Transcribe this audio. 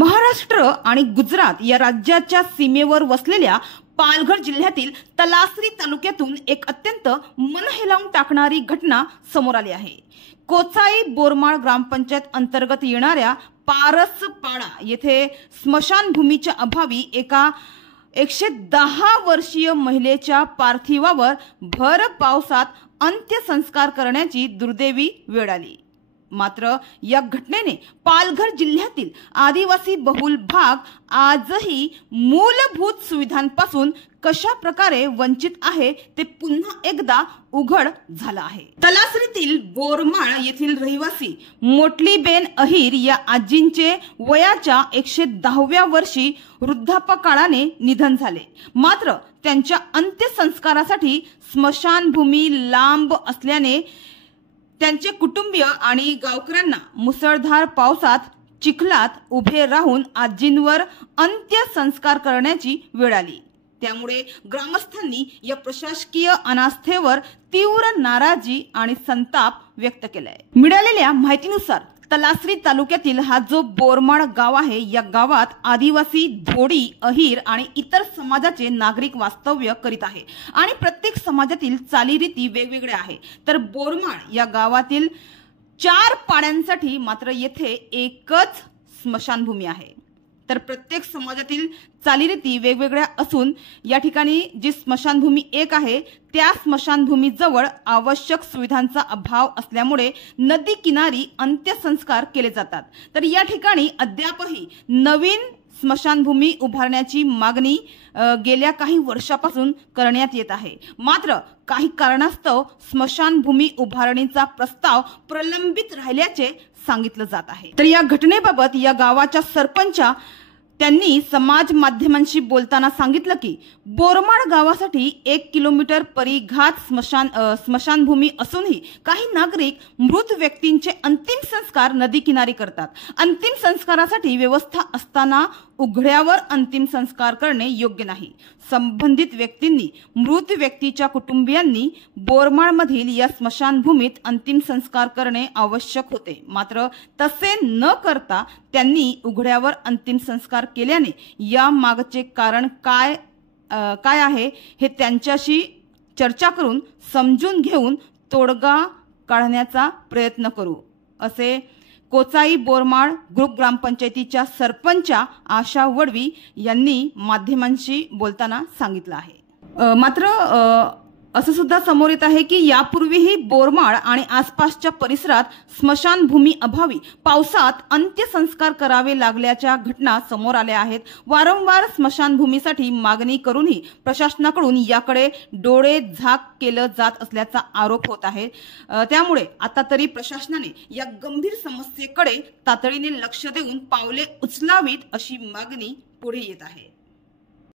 महाराष्ट्र आणि गुजरात या राज्याच्या सीमेवर वसलेल्या पालघर जिल्ह्यातील तलासरी तालुक्यातून एक अत्यंत मन हेलावून टाकणारी घटना समोर आली आहे। कोचाई बोरमाळ ग्रामपंचायत अंतर्गत येणाऱ्या पारसपाडा येथे स्मशानभूमीच्या अभावी एका 110 वर्षीय महिलेच्या पार्थिवावर भर पावसात अंत्यसंस्कार करण्याची दुर्दैवी वेळ आली। मात्र या घटनेने पालघर जिल्ह्यातील आदिवासी बहुल भाग आजही मूलभूत सुविधांपासून कशा प्रकारे वंचित आहे ते पुन्हा एकदा उघड झालं आहे। तलासरीतील बोरमाळ येथील रहिवासी मोटलीबेन अहिर या आजींचे वयाच्या 110व्या वर्षी वृद्धापकाळाने निधन झाले। मात्र त्यांच्या अंत्यसंस्कारासाठी स्मशानभूमी लांब असल्याने त्यांचे कुटुंबीय आणि गावकऱ्यांना मुसळधार पावसात चिखलात उभे राहून आजींवर अंत्यसंस्कार करण्याची वेळ आली। त्यामुळे ग्रामस्थांनी या प्रशासकीय अनास्थेवर तीव्र नाराजी आणि संताप व्यक्त केलाय। मिळालेल्या माहितीनुसार तलासरी तालुक्यातील हा जो बोरमाळ गाव आहे, या गावात आदिवासी, धोडी, अहिर आणि इतर समाजाचे नागरिक वास्तव्य करीत आहे आणि प्रत्येक समाजातील चालीरीती वेगवेगळ्या आहे। तर बोरमाळ या गावातील 4 पाड्यांसाठी मात्र येथे एकच स्मशानभूमी आहे। तर प्रत्येक समाजातील चालीरीती वेगवेगळ्या असून या ठिकाणी जी स्मशानभूमी एक आहे त्या स्मशानभूमी जवळ आवश्यक सुविधांचा अभाव असल्यामुळे नदी किनारी अंत्यसंस्कार केले जातात। तर या ठिकाणी अद्यापही नवीन स्मशानभूमी उभारण्याची मागणी गेल्या काही वर्षापासून करण्यात येत आहे। मात्र काही कारणास्तव स्मशानभूमी उभारणीचा प्रस्ताव प्रलंबित राहिल्याचे सांगितलं जात आहे। तर या घटनेबाबत या गावाच्या सरपंचा त्यांनी समाज माध्यमांशी बोलताना सांगितलं की बोरमाळ गावासाठी 1 किलोमीटर परिघात स्मशानभूमी असूनही काही नागरिक मृत व्यक्तींचे अंतिम संस्कार नदी किनारी करतात। अंतिम संस्कारासाठी व्यवस्था असताना उघड्यावर अंतिम संस्कार करणे योग्य नाही। संबंधित व्यक्तींनी मृत व्यक्तीच्या कुटुंबियांनी बोरमाळमधील या स्मशानभूमीत अंतिम संस्कार करणे आवश्यक होते। मात्र तसे न करता त्यांनी उघड्यावर अंतिम संस्कार केल्याने या मागचे कारण काय आहे हे त्यांच्याशी चर्चा करून समजून घेऊन तोडगा काढण्याचा प्रयत्न करू, असे कोचाई बोरमाळ ग्रुप ग्रामपंचायतीच्या सरपंचा आशा वडवी यांनी माध्यमांशी बोलताना सांगितलं आहे। मात्र असं सुद्धा समोर येत आहे की यापूर्वीही बोरमाळ आणि आसपासच्या परिसरात स्मशानभूमी अभावी पावसात अंत्यसंस्कार करावे लागल्याच्या घटना समोर आल्या आहेत। वारंवार स्मशानभूमीसाठी मागणी करूनही प्रशासनाकडून याकडे डोळे झाक केलं जात असल्याचा आरोप होत आहे। त्यामुळे आता तरी प्रशासनाने या गंभीर समस्येकडे तातडीने लक्ष देऊन पावले उचलावीत अशी मागणी पुढे येत आहे।